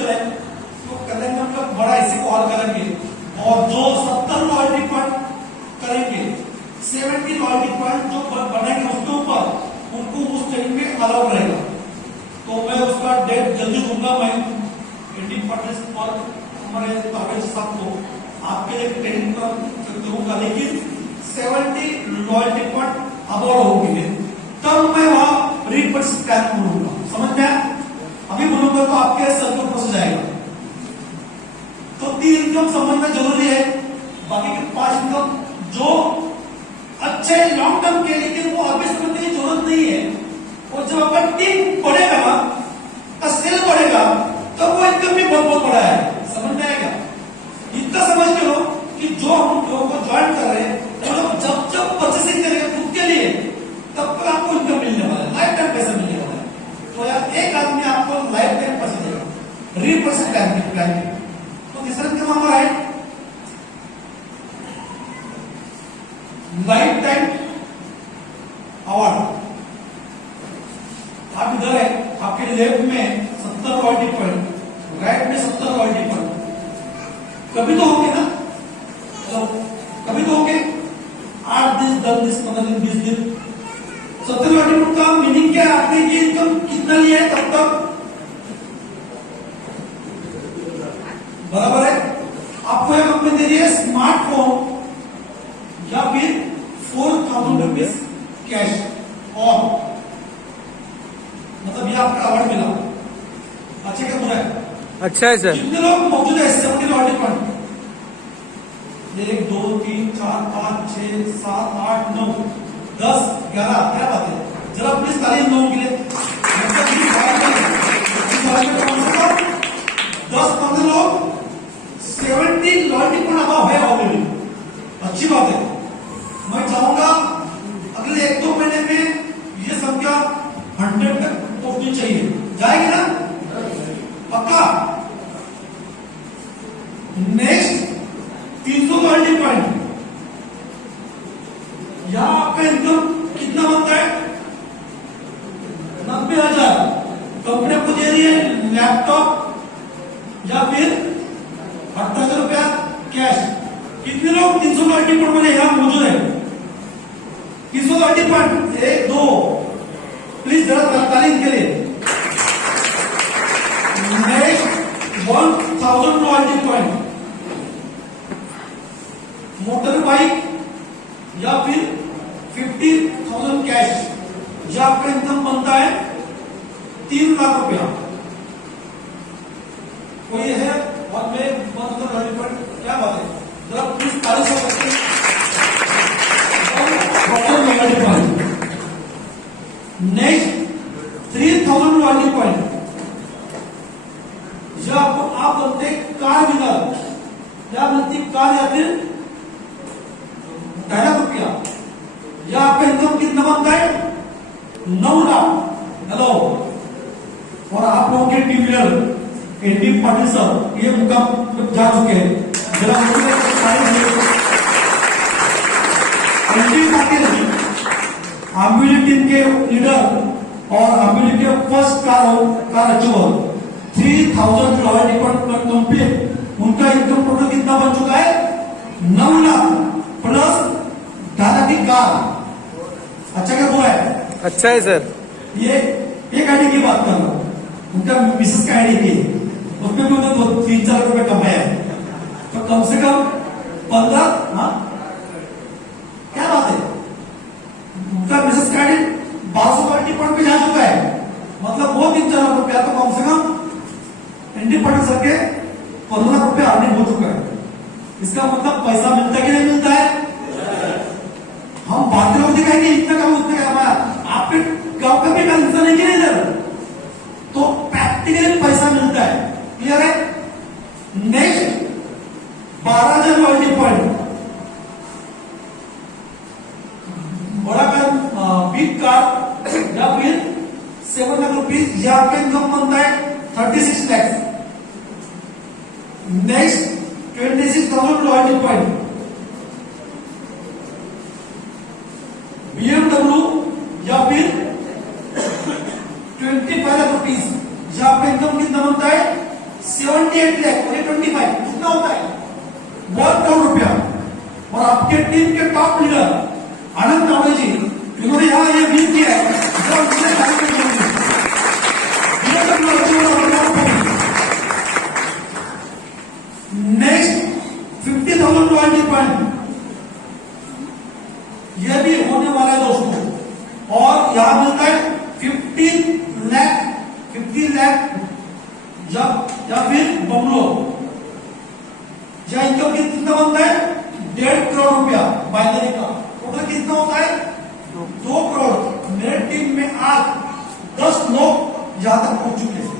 Future है, तो करेंगे हम लोग बड़ा इसी को हल करेंगे, और जो 70 लॉयल्टी पॉइंट करेंगे, 70 लॉयल्टी पॉइंट जो बनेंगे उसके ऊपर उनको उस ट्रेनिंग में अलाउ रहेगा। तो मैं उसका डेट जल्दी दूंगा, मैं इंडियन फर्टिस पर हमारे परवेज साहब को आपके लिए ट्रेनिंग करूंगा, लेकिन 70 लॉयल्टी पॉइंट अबॉर्ड होंगे तब मैं वहां रीपर्स प्लान बोलूंगा। समझ में आया? अभी बोलूंगा तो आपके सर को फंस जाएगा। तो 3 इनकम समझना जरूरी है, बाकी के 5 इनकम जो अच्छे लॉन्ग टर्म के, लेकिन वो अभी समझने की जरूरत नहीं है। और जब आपका टीम बढ़ेगा ना, स्किल बढ़ेगा, तो वो इनकम भी बहुत बहुत बड़ा है। समझ में आएगा? इतना समझ के लो कि जो हम लोगों को ज्वाइन कर रहे हैं वो लोग जब जब परचेसिंग करेंगे खुद के लिए, तब तक आपको इनकम मिलने वाला है, लाइफ टाइम पैसा मिलने वाला है। तो यार एक आदमी आपको लाइफ टाइम पैसा देगा, रीपर्स प्लान। तो तीसरा इनकम हमारा है लाइफ टाइम अवार्ड। आप इधर है, आपके लेफ्ट में 70 लॉयल्टी पॉइंट, राइट में 70 लॉयल्टी पॉइंट। कभी तो होंगे ना, तो कभी तो होंगे 8 दिन 10 दिन 15 दिन 20 दिन। 70 लॉयल्टी पॉइंट का मीनिंग क्या है? आपने ये इनकम कितना लिया है तब तक, बराबर है। आपको एक कंपनी दे रही है स्मार्टफोन या फिर 4000 रुपीज कैश, और मतलब ये आपका अवार्ड मिला। अच्छे क्या बुरा है? अच्छा है सर। कितने लोग मौजूद है 70 लॉयल्टी पॉइंट? 1 2 3 4 5 6 7 8 9 10 11। क्या बात है? जरा प्लीज ताली इन लोगों के लिए। 10-15 लोग 70 लॉयल्टी पॉइंट अभाव है ऑलरेडी। अच्छी बात है। मैं चाहूंगा अगले 1-2 महीने में ये संख्या 100 तक पहुंचनी चाहिए। जाएगी ना? पक्का? Next 300 loyalty point. यहां आपका इनकम कितना बनता है? 90,000। कंपनी आपको दे रही है लैपटॉप या फिर 8,000 रुपया कैश। कितने लोग 300 लॉयल्टी पॉइंट वाले यहां मौजूद है? 300 लॉयल्टी पॉइंट 1 2, प्लीज जरा ताली के लिए। Next 1000 loyalty point. Motor bike या फिर 50,000 कैश। यह आपका इनकम बनता है 3 लाख रुपया। कोई है और में 1000 लॉयल्टी पॉइंट? क्या बात है? जरा प्लीज ताली से करके। Next 3000 loyalty point. जब आप बनते कार विनर, या मिलती कार या फिर 2.5 लाख रुपया। या आपका इनकम कितना बनता है? 9 लाख। हेलो, और आप लोगों के team leader N D Patil sir ये मुकाम जा चुके हैं। जरा एनडी पाटिल आंबुली टीम के लीडर और आंबुली के first car achiever 3000 loyalty point complete. उनका इनकम टोटल कितना बन चुका है? 9 लाख प्लस 2.5 की कार। अच्छा क्या हुआ है? अच्छा है सर। ये एक आईडी की बात कर रहा हूं, उनका मिसेस का आईडी थी, उसमें भी उन्होंने 3-4 रुपए कमाया है। तो कम से कम 15। हाँ क्या बात है? उनका मिसेस का आईडी 1200 लॉयल्टी पॉइंट पे जा चुका है। मतलब वो 3-4 रुपया तो कम से कम इंडिपेंडेंट सर के 15 लाख रुपया अर्निंग हो चुका है। इसका मतलब पैसा मिलता है कि नहीं मिलता है? हम बाकी लोग दिखाएंगे इतना कम उतना कमाया, आप गांव का भी कंसर्न है कि नहीं इधर? तो प्रैक्टिकली पैसा मिलता है। क्लियर है? Next 12,000 loyalty point. बड़ा कार, बिग कार या फिर 7 लाख रुपीज, या आपका इनकम बनता है 36 lakh. Next 26,000 loyalty point. BMW या फिर 25 लाख रुपीज, या आपका इनकम कितना बनता है? ₹1 करोड़। और आपके टीम के टॉप लीडर आनंद तावड़े जी, इन्होंने यहां ये विन किया है। नेक्स्ट 50,000 रॉयल्टी पॉइंट यह भी होने वाला है दोस्तों। और यहां मिलता है 50 लाख जब या फिर बंगलो। यह इनकम कितना बनता है? ₹1.5 करोड़ बाइनरी का। टोटल कितना होता है? 2 करोड़। मेरे टीम में आज 10 लोग यहां तक पहुंच चुके हैं।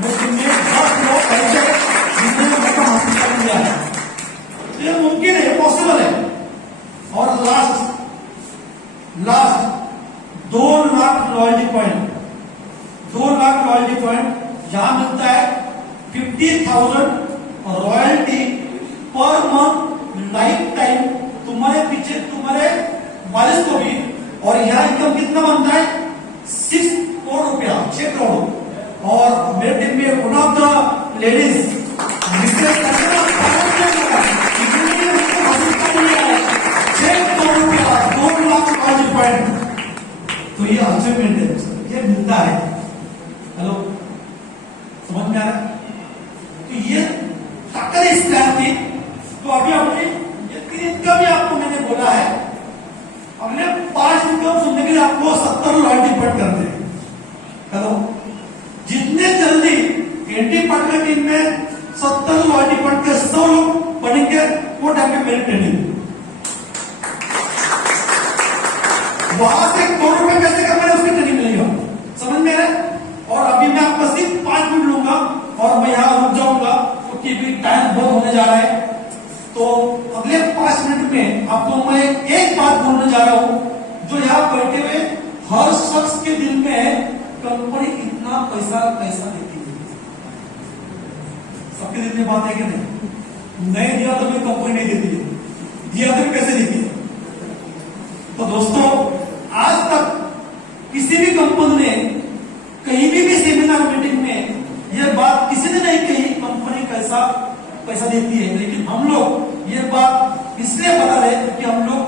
मेरी टीम में 10 लोग ऐसे जिन्होंने मौका हासिल कर लिया है। ये मुमकिन है, पॉसिबल है। और last 2 lakh royalty point. 2 lakh royalty point यहां मिलता है 50,000 royalty per month life time तुम्हारे पीछे तुम्हारे वारिस को भी। और यहां इनकम कितना बनता है? 6 करोड़, 6 करोड़। और मेरे टीम में one of the ladies missus Rachna 6 crore, 2 lakh royalty point. तो ये अचीवमेंट है, ये मिलता है। हेलो, समझ में आ रहा है? तो ये ताकत इस प्लान की। तो अभी हमने ये 3 इनकम भी आपको मैंने बोला है। हमने 5 इनकम सुनने के लिए आपको 70 रॉयल्टी पॉइंट करते हैं। हेलो, जितने जल्दी एंटी पार्टनर टीम में 70 रॉयल्टी पॉइंट के 100 लोग बनेंगे, वो टाइम पे मेरी ट्रेनिंग वहां से ₹1 करोड़ कैसे करना है उसकी ट्रेनिंग मिलेगी। समझ में आ रहा है? और अभी मैं आपका सिर्फ 5 मिनट लूंगा और मैं यहां रुक जाऊंगा क्योंकि अभी टाइम बहुत होने जा रहा है। तो अगले 5 मिनट में आपको मैं एक बात बोलने जा रहा हूं जो यहां बैठे हुए हर शख्स के दिल में कंपनी कितना पैसा देती है। सबके दिल में बात है कि नहीं दिया तो मैं कंपनी नहीं देती है, दिया तो कैसे देती है। तो दोस्तों, आज तक किसी भी कंपनी ने कहीं भी सेमिनार मीटिंग में यह बात किसी ने नहीं कही कंपनी कैसा पैसा देती है। लेकिन हम लोग ये बात इसलिए बता रहे हैं क्योंकि हम लोग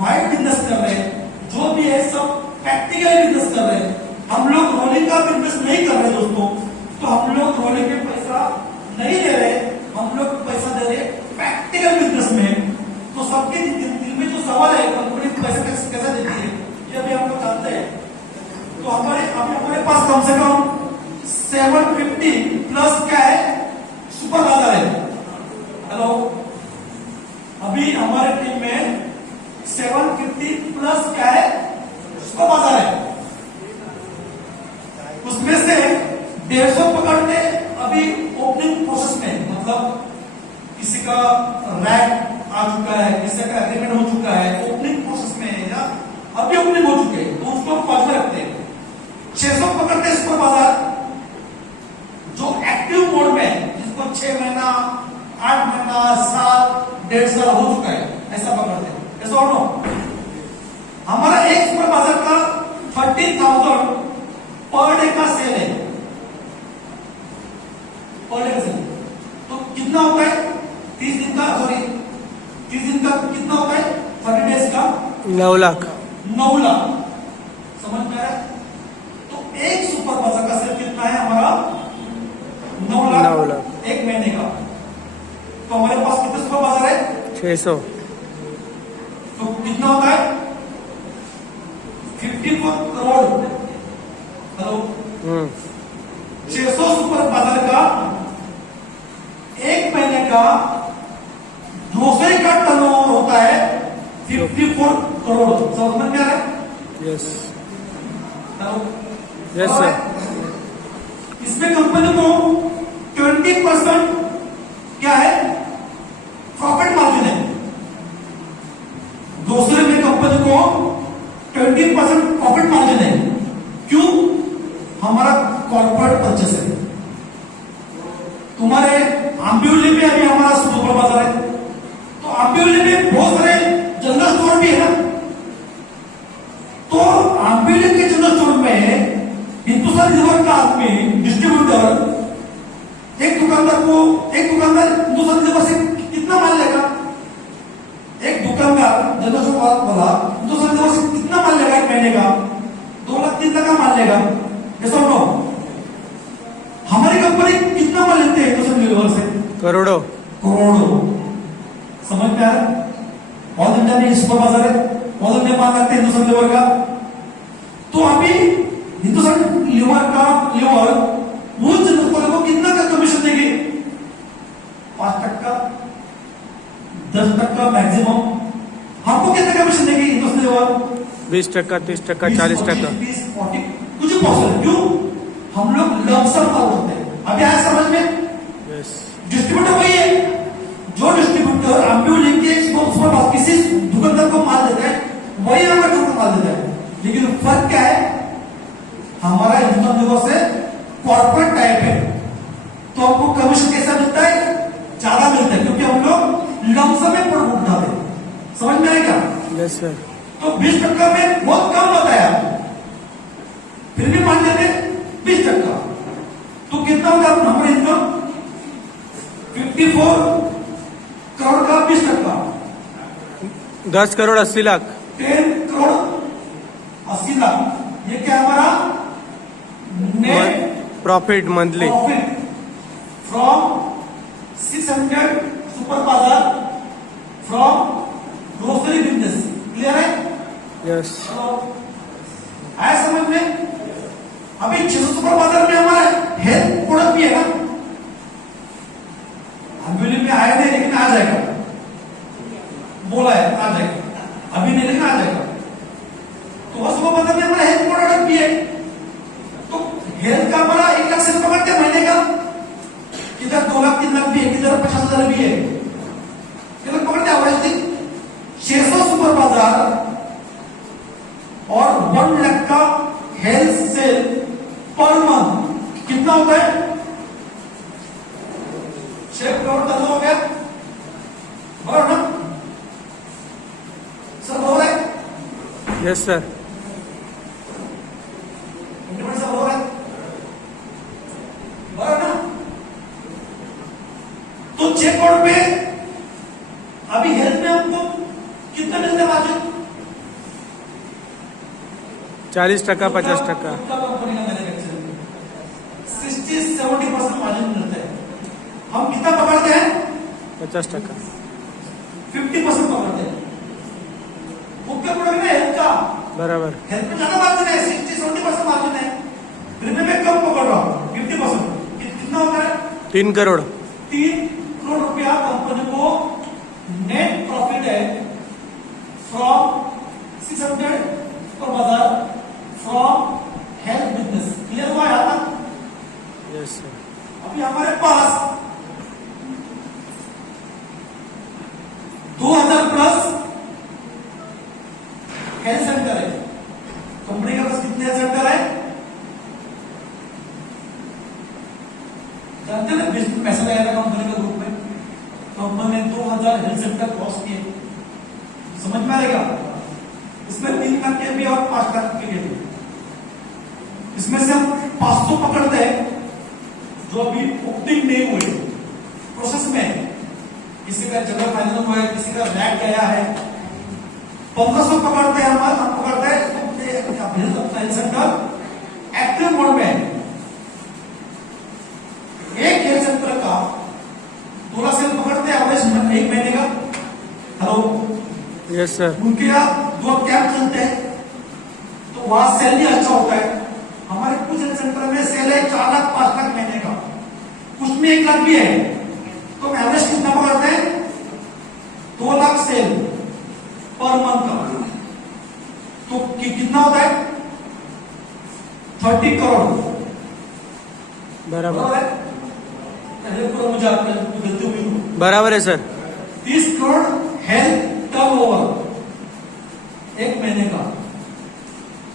वाइड बिजनेस कर रहे हैं, जो भी है सब प्रैक्टिकल बिजनेस कर रहे हैं। हम लोग रोलिंग का बिजनेस नहीं कर रहे दोस्तों। तो हम लोग रोलिंग के पैसा नहीं दे रहे, हम लोग पैसा दे रहे प्रैक्टिकल बिजनेस में। तो सबके दिल में जो सवाल है कंपनी पैसा कैसे देती है, ये भी हम लोग जानते हैं। तो हमारे पास कम से कम 750 प्लस क्या है? सुपर बाजार है। हेलो, अभी हमारे टीम में 750 प्लस क्या है? सुपर बाजार है। उसमें से 150 पकड़ते अभी ओपनिंग प्रोसेस में, मतलब किसी का रैक आ चुका है, किसी का एग्रीमेंट हो चुका है, ओपनिंग प्रोसेस में है या अभी ओपनिंग हो चुके हैं, तो उसको पास में रखते हैं। 600 पकड़ते सुपर बाजार जो एक्टिव मोड में है, जिसको 6 महीना, 8 महीना, साल, 1.5 साल हो चुका है, ऐसा पकड़ते हैं। ऐसा और नो, हमारा एक सुपर बाजार का 30,000 पर डे का सेल है। पर डे का सेल तो कितना होता है? 30 दिन का कितना होता है? 30 डेज का 9 लाख। 9 लाख। समझ में आ रहा है? तो एक सुपर बाजार का सेल कितना है हमारा? 9 लाख एक महीने का। तो हमारे पास कितने सुपर बाजार है? 600। तो कितना होता है? 54 करोड़। हेलो, 600 सुपर बाजार का एक महीने का 200 का टर्नओवर होता है 54 करोड़। समझ में आ रहा है? यस। Hello, yes sir. इसमें कंपनी को 20% क्या है? प्रॉफिट मार्जिन है। दूसरे में कंपनी को 20% प्रॉफिट मार्जिन है। क्यों? हमारा कॉर्पोरेट परचेस है। तुम्हारे आंबिवली में अभी हमारा सुपर बाजार है, तो आंबिवली में बहुत सारे जनरल स्टोर भी है ना। तो आंबिवली के जनरल स्टोर में हिंदुस्तान लीवर का आदमी डिस्ट्रीब्यूटर एक दुकानदार हिंदुस्तान लीवर से कितना बोला हिंदुस्तान लेवल से कितना माल लेगा एक महीने का? 2 लाख 3 लाख का माल लेगा। ऐसा नो, हमारी कंपनी कितना माल लेते हैं हिंदुस्तान लेवल से? करोड़ों। करोड़ों। समझ में आ रहा है? ऑल इंडिया में सुपर बाजार है, ऑल इंडिया माल लगते हैं हिंदुस्तान लेवल का। तो अभी हिंदुस्तान लेवल वो जनता को कितना का कमीशन देंगे? 5%, 10% मैक्सिमम। हमको कितना कमीशन देंगे हिंदुस्तान लेवल? 20%, 30%, 40%। 40 कुछ पॉसिबल। क्यों? हम लोग लमसम माल होते हैं। अभी आया समझ में? यस। डिस्ट्रीब्यूटर वही है। जो डिस्ट्रीब्यूटर आम्बियो लेके किसी दुकानदार को माल देता है, वही हमारे को माल देता है। लेकिन फर्क क्या है? हमारा हिंदुस्तान लेवल से कॉर्पोरेट टाइप है, तो हमको कमीशन कैसा मिलता है? ज्यादा मिलता है, क्योंकि हम लोग लमसम में प्रोडक्ट उठाते हैं। समझ में आएगा? Yes sir. तो 20% में बहुत कम बताया, फिर भी मान लेते 20%। तो कितना होगा हमारा इनकम? 54 करोड़ का 20%, 10 करोड़ 80 लाख। 10 करोड़ 80 लाख। ये क्या हमारा net profit monthly profit from 600 super बाजार फ्रॉम ग्रोसरी बिजनेस। क्लियर है? यस। आया समझ में? अभी 600 सुपर बाजार में हमारा हेल्थ प्रोडक्ट भी है ना, अभी में आया नहीं लेकिन आ जाएगा, बोला है आ जाएगा, अभी नहीं लेकिन आ जाएगा। तो वह सुपर बाजार में हमारा हेल्थ प्रोडक्ट भी है। तो हेल्थ का हमारा 1 लाख से पकड़ते हैं महीने का, किधर 2 लाख 3 लाख भी है, किधर 50,000 भी है, किधर पकड़ते हैं 600 सुपर बाजार और 1 लाख का हेल्थ सेल पर मंथ कितना होता है? 6 करोड़ टर्न हो गया, बराबर ना सर? बराबर है? Yes sir. सब हो रहा है, बराबर ना? तो 6 करोड़ पे अभी हेल्थ में हमको कितना मिलता है मार्जिन? 40%, 50%। 60-70% मार्जिन मिलता है। हम कितना पकड़ते हैं? 50%। 50% पकड़ते हैं। मुख्य प्रोडक्ट है हेल्थ का, बराबर। हेल्थ में ज्यादा मार्जिन है, 60-70% मार्जिन है, प्रीमियम में कम पकड़ रहा हूं 50%। कितना होता है? 3 करोड़। 3 करोड़ रुपया कंपनी को नेट प्रॉफिट है फ्रॉम 600 पर बाजार फ्रॉम हेल्थ बिजनेस। क्लियर हुआ है आता? Yes sir. अभी हमारे पास 2000 प्लस हेल्थ सेंटर है। कंपनी के पास कितने हेल्थ सेंटर है? जानते ना बिजनेस पैसा लगाया था कंपनी के ग्रुप में, कंपनी ने 2000 हेल्थ सेंटर क्रॉस किए। समझ में आएगा? इसमें 3 लाख के भी और 5 लाख के भी। इसमें से हम 500 पकड़ते हैं जो अभी ओपनिंग नहीं हुए, प्रोसेस में है। किसी का जनरल फाइनल हुआ है, किसी का रैक गया है। 1500 पकड़ते हैं हम पकड़ते हैं हेल्थ सेंटर एक्टिव मोड में है। एक हेल्थ सेंटर का 2 लाख सेल पकड़ते हैं एवरेज 1 महीने का। Hello yes sir. उनके यहाँ 2 कैंप चलते हैं, तो वहां सेल भी अच्छा होता है। हमारे कुछ हेल्थ सेंटर में सेल है 4 लाख 5 लाख महीने का, कुछ में 1 लाख भी है। तो एवरेज कितना पकड़ते हैं? 2 लाख सेल पर मंथ का। तो कितना होता है? 30 करोड़। बराबर। मुझे आपका गलती हुई। बराबर है सर। 30 करोड़ हेल्थ टर्नओवर 1 महीने का।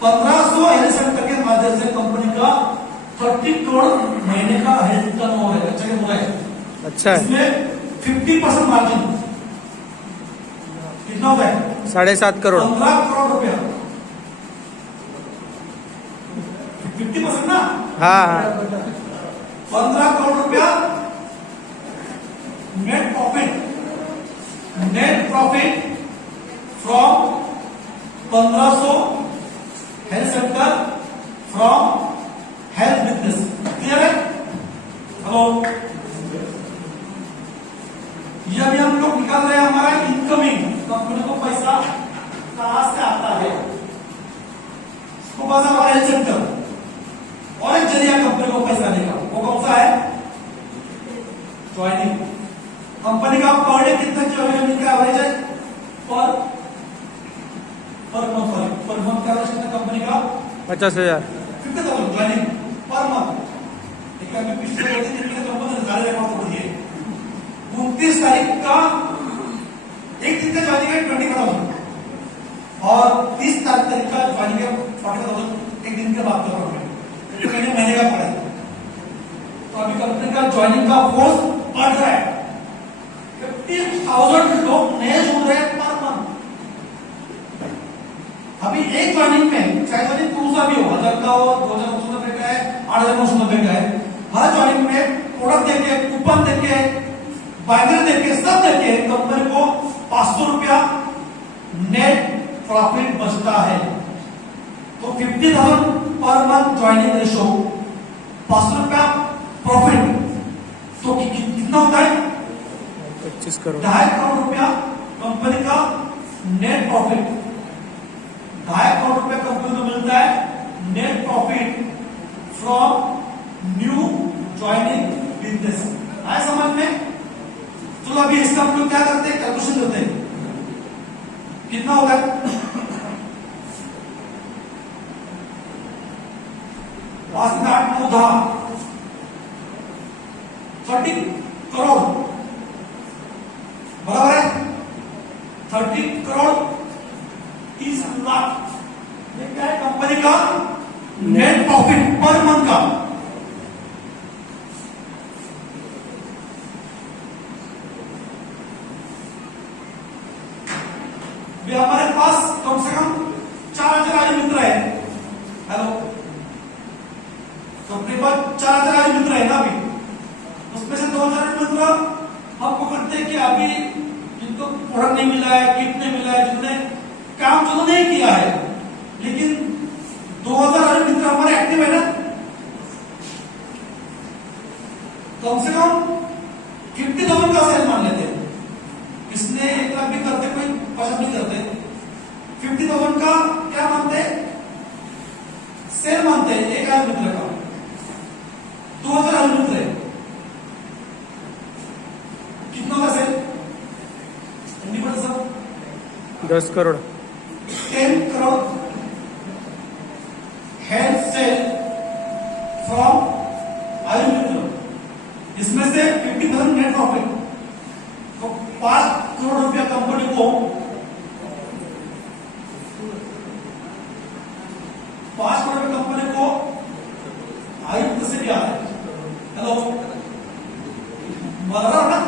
1500 हेल्थ सेंटर के माध्यम से कंपनी का 30 करोड़ महीने का हेल्थ टर्नओवर है। अच्छा क्या है? अच्छा है। इसमें 50% मार्जिन कितना होता है? 7.5 करोड़। 15 करोड़ रुपया। 50% ना? हाँ हाँ। 15 करोड़ रुपया net profit from 1500 health centre from health business. Clear है? हेलो, ये अभी हम लोग निकाल रहे हैं हमारा इनकमिंग, कंपनी को पैसा कहां से आता है। इसको पास हमारा हेल्थ सेंटर, और एक जरिया कंपनी को पैसा देगा, वो कौन सा है? ज्वाइनिंग। कंपनी का पर डे कितना ज्वाइनिंग का एवरेज है? Per month, sorry per month का एवरेज कितना कंपनी का? 50,000। 50,000 ज्वाइनिंग पर मंथ। एक अभी पिछले 2 दिन के कंपनी ने सारे रिकॉर्ड तोड़ दिए। 29 तारीख का एक दिन का ज्वाइनिंग है 25,000 और 30 तारीख का ज्वाइनिंग है 40,000। एक दिन के बाद कर रहा हूं, महीने का पड़ा है। तो अभी कंपनी का ज्वाइनिंग का फोर्स बढ़ रहा है। 50,000 लोग नए जुड़ रहे हैं पर मंथ। अभी एक ज्वाइनिंग में चाहे ज्वाइनिंग कौन सा भी हो, 1000 का हो, 2,990 का है, 8,990 का है, हर ज्वाइनिंग में प्रोडक्ट देके, कूपन देके, बाइनर देके, सब देके कंपनी को 500 रुपया नेट प्रॉफिट बचता है। तो 50,000 पर मंथ ज्वाइनिंग रेशो, 500 रुपया प्रॉफिट, तो कितना होता है? 25 करोड़। 2.5 करोड़ रुपया कंपनी का नेट प्रॉफिट। 2.5 करोड़ रुपया कंपनी को मिलता है net profit from new joining business. आए समझ में? चलो अभी इसका हम लोग क्या करते हैं, कैलकुलेशन करते हैं। कितना होगा? 5 8 9 10 30 करोड़ बराबर है 30 करोड़ 30 लाख। ये क्या है? कंपनी का नेट प्रॉफिट पर मंथ का। हमारे पास कम से कम 4,000 मित्र है। हेलो, कंपनी पर 4,000 मित्र है ना अभी, उसमें से 2,000 मित्र हम पकड़ते हैं कि अभी जिनको प्रोडक्ट नहीं मिला है, किट नहीं मिला है, जिन्होंने काम चलो नहीं किया है, लेकिन 2,000 मित्र हमारे एक्टिव है ना। कम से कम 50,000 का सेल मान लेते हैं। इसने 1 लाख भी करते, कोई पसंद नहीं करते। 50,000 का क्या मानते हैं? सेल मानते हैं। 1,000 मित्र का 2,000 मित्र है, कितना का सेल? सब 10 crore. 10 crore health sale from Ayu Mitra. इसमें से 50,000 नेट प्रॉफिट, तो 5 करोड़ रुपया कंपनी को 5 करोड़ रुपया कंपनी को आयुक्त से दिया है। हेलो, बराबर ना?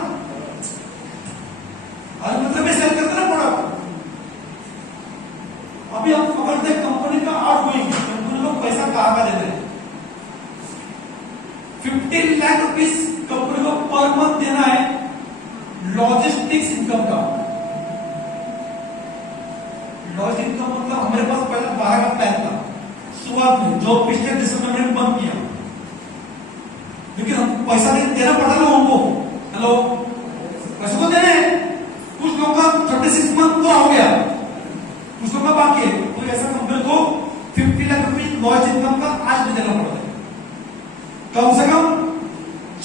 आयुक्त में सेल करते ना प्रोडक्ट। अभी हम पकड़ते हैं कंपनी का आउटगोइंग, कंपनी को पैसा कहां का देते हैं। 15 लाख रुपीस कंपनी को पर मंथ देना है लॉजिस्टिक्स इनकम का। लॉजिस्टिक्स इनकम मतलब हमारे पास पहले 12 का प्लान था शुरुआत में, जो पिछले दिसंबर में बंद किया, लेकिन हम पैसा देना पड़ता ना उनको। हेलो, पैसे को देने कुछ लोगों का 36 मंथ तो हो गया, कुछ लोगों का बाकी है, तो ऐसा कंपनी को 50 लाख रुपीस लॉजिस्टिक्स इनकम का आज भी देना पड़ता है। कम से कम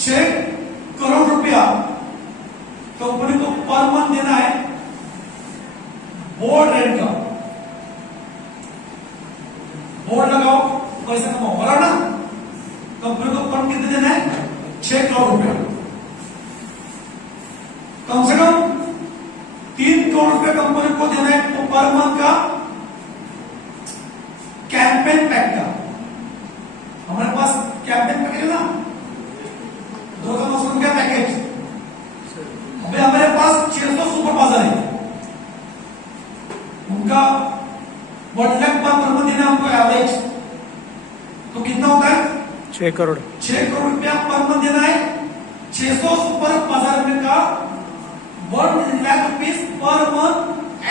6 करोड़ रुपया कंपनी को पर मंथ देना है बोर्ड रेंट का। बोर्ड लगाओ, पैसा कमाओ, बराबर ना? कंपनी को पर कितने देना है? 6 करोड़ रुपया। कम से कम 3 करोड़ रुपया कंपनी को देना है पर मंथ का कैंपेन पैक का। हमारे पास कैंपेन पैकेज है ना, 2,900 रुपया पैकेज। अभी हमारे पास 600 सुपर बाजार है, उनका 1 लाख पर मंथ देना हमको एवरेज, तो कितना होता है? 6 करोड़। 6 करोड़ रुपया पर मंथ देना है। 600 सुपर बाजार में का 1 lakh rupees per month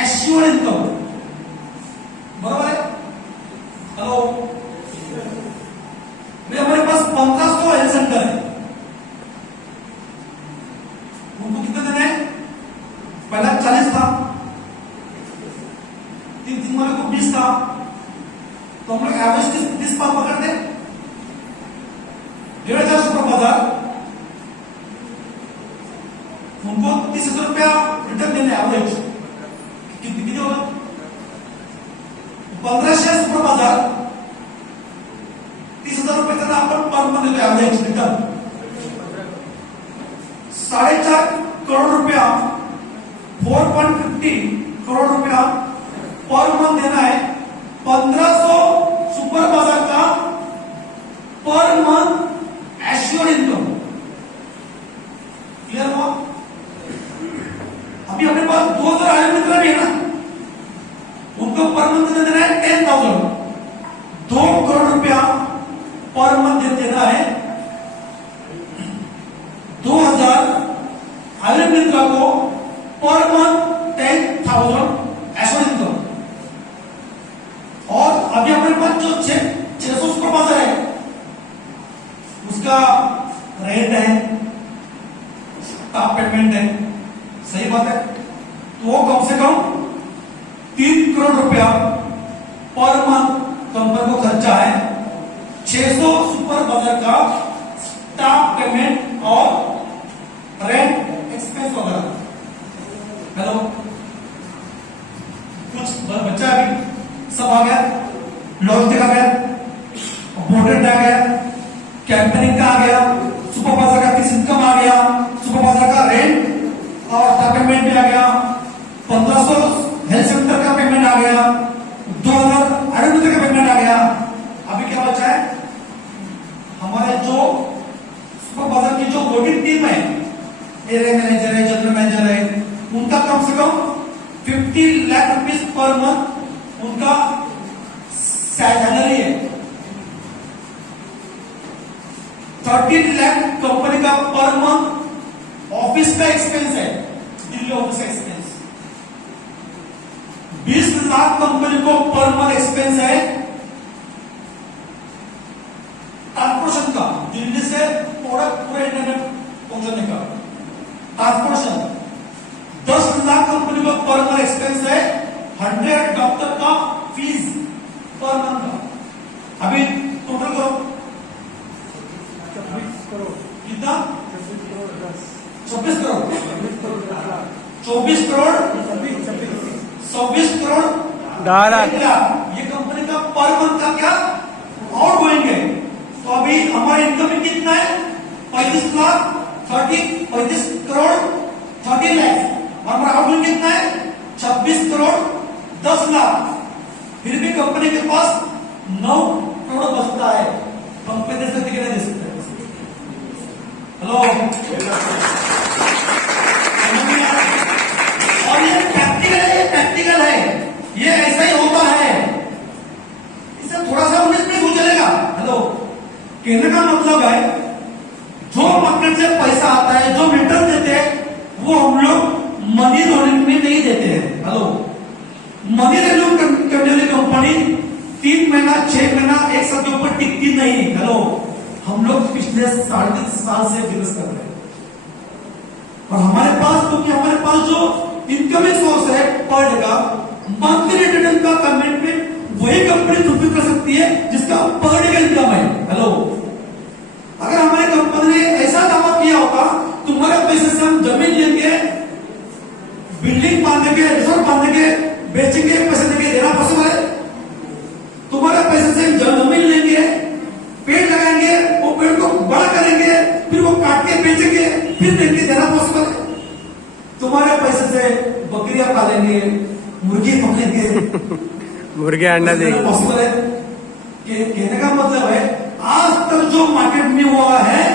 assured income. Average किस पर पकड़ दे 1,500 सुपर बाजार, उनको 30,000 रुपया रिटर्न देने एवरेज कितनी होगा 1500 सुपर बाजार 30,000 रुपये का आपण पर मंथ देतो एवरेज रिटर्न 4.5 करोड़ रुपया 4.50 करोड़ रुपया पर मंथ देना है 1500 सुपर बाजार का per month assured income clear हुआ। अभी अपने पास 2,000 आय मित्र भी है ना, उनको पर मंथ देना है 10,000 2 करोड़ रुपया पर मंथ देना है 2,000 आय मित्र को पर मंथ 10,000 एश्योर्ड इनकम। और अभी अपने पास जो 600 सुपर बाजार है उसका रेट है स्टॉक पेमेंट है, सही बात है, तो वो कम से कम 3 करोड़ रुपया पर मंथ कंपनी को खर्चा है 600 सुपर बाजार का स्टॉक पेमेंट और रेंट एक्सपेंस वगैरह। हेलो कुछ बच्चा अभी सब आ गया, लॉजिस्टिक आ गया, बोर्डेड आ गया, कैंपेनिंग का आ गया, सुपर बाजार का किस इनकम आ गया, सुपर बाजार का रेंट और स्टॉक पेमेंट भी आ गया, 1500 हेल्थ सेंटर का पेमेंट आ गया, 2,000 आयुर्वेद का पेमेंट आ गया। अभी क्या बचा है हमारे जो सुपर बाजार की जो ऑडिट टीम है, एरिया मैनेजर है, जनरल मैनेजर है, उनका कम से कम 50 लाख रुपीस पर मंथ उनका सैलरी है। 13 लाख कंपनी का पर मंथ ऑफिस का एक्सपेंस है, दिल्ली ऑफिस का एक्सपेंस। 20 लाख कंपनी को पर मंथ एक्सपेंस है ट्रांसपोर्टेशन का, दिल्ली से प्रोडक्ट पूरे इंडिया में पहुंचाने का ट्रांसपोर्टेशन। 10 लाख कंपनी को पर मंथ एक्सपेंस है 100 डॉक्टर का फीस पर मंथ का। अभी टोटल करो कितना 26 करोड़ 26 करोड़ 10 लाख ये कंपनी का पर मंथ का क्या आउट गोइंग है। तो अभी हमारा इनकम कितना है 35 लाख 35 करोड़ 30 लाख और हमारा आउट गोइंग कितना है 26 करोड़ 10 लाख। फिर भी कंपनी के पास 9 करोड़ बचता है, कंपनी दे सकती है, दे सकते हैं। हेलो और ये प्रैक्टिकल है, ये ऐसा ही होता है, इसे थोड़ा सा 19 में चलेगा। हेलो कहने का मतलब है जो पॉकेट से पैसा आता है, जो रिटर्न देते हैं वो हम लोग मनी रोलिंग में नहीं देते हैं। हेलो मनी रोलिंग करने वाली कंपनी 3 महीना 6 महीना एक साथ के ऊपर टिकती नहीं। हेलो हम लोग पिछले 3.5 साल से बिजनेस कर रहे हैं और हमारे पास क्योंकि हमारे पास जो इनकमिंग सोर्स है पर डे का मंथली रिटर्न का कमिटमेंट वही कंपनी फुलफिल कर सकती है जिसका पर डे का इनकम है। हेलो अगर हमारी कंपनी ने ऐसा दावा किया होता तुम्हारे पैसे से हम जमीन लेंगे, बिल्डिंग बांधेंगे, रिसोर्ट बांधेंगे, बेचेंगे, पैसे देंगे, देना पॉसिबल है। तुम्हारे पैसे से जमीन लेंगे, पेड़ लगाएंगे, वो पेड़ को बड़ा करेंगे, फिर वो काट के बेचेंगे, फिर देंगे, देना पॉसिबल है। तुम्हारे पैसे से बकरियां पालेंगे, मुर्गी पकड़ेंगे, मुर्गे अंडा देंगे, पॉसिबल है। कहने का मतलब है आज तक जो मार्केट में हुआ है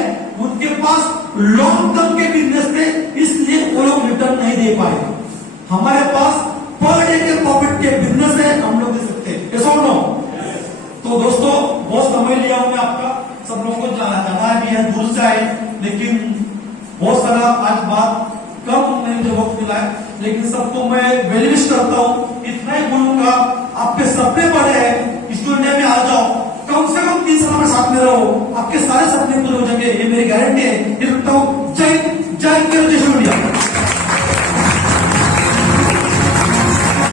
उनके पास लॉन्ग टर्म के बिजनेस थे, इसलिए वो लोग रिटर्न नहीं दे पाए। हमारे पास पर डे के प्रॉफिट के बिजनेस है, हम लोग दे सकते हैं। yes or no? तो दोस्तों बहुत समय लिया हूं मैं आपका, सब लोगों को जाना भी है, दूर से आए, लेकिन बहुत सारा आज बात कम मैंने जो वक्त मिला है, लेकिन सबको मैं वेलविश करता हूं। इतना ही बोलूंगा, आपके सपने बड़े हैं, स्टूडियो में आ जाओ, कम से कम 3 साल में साथ में रहो, आपके सारे सपने पूरे हो जाएंगे, ये मेरी गारंटी है।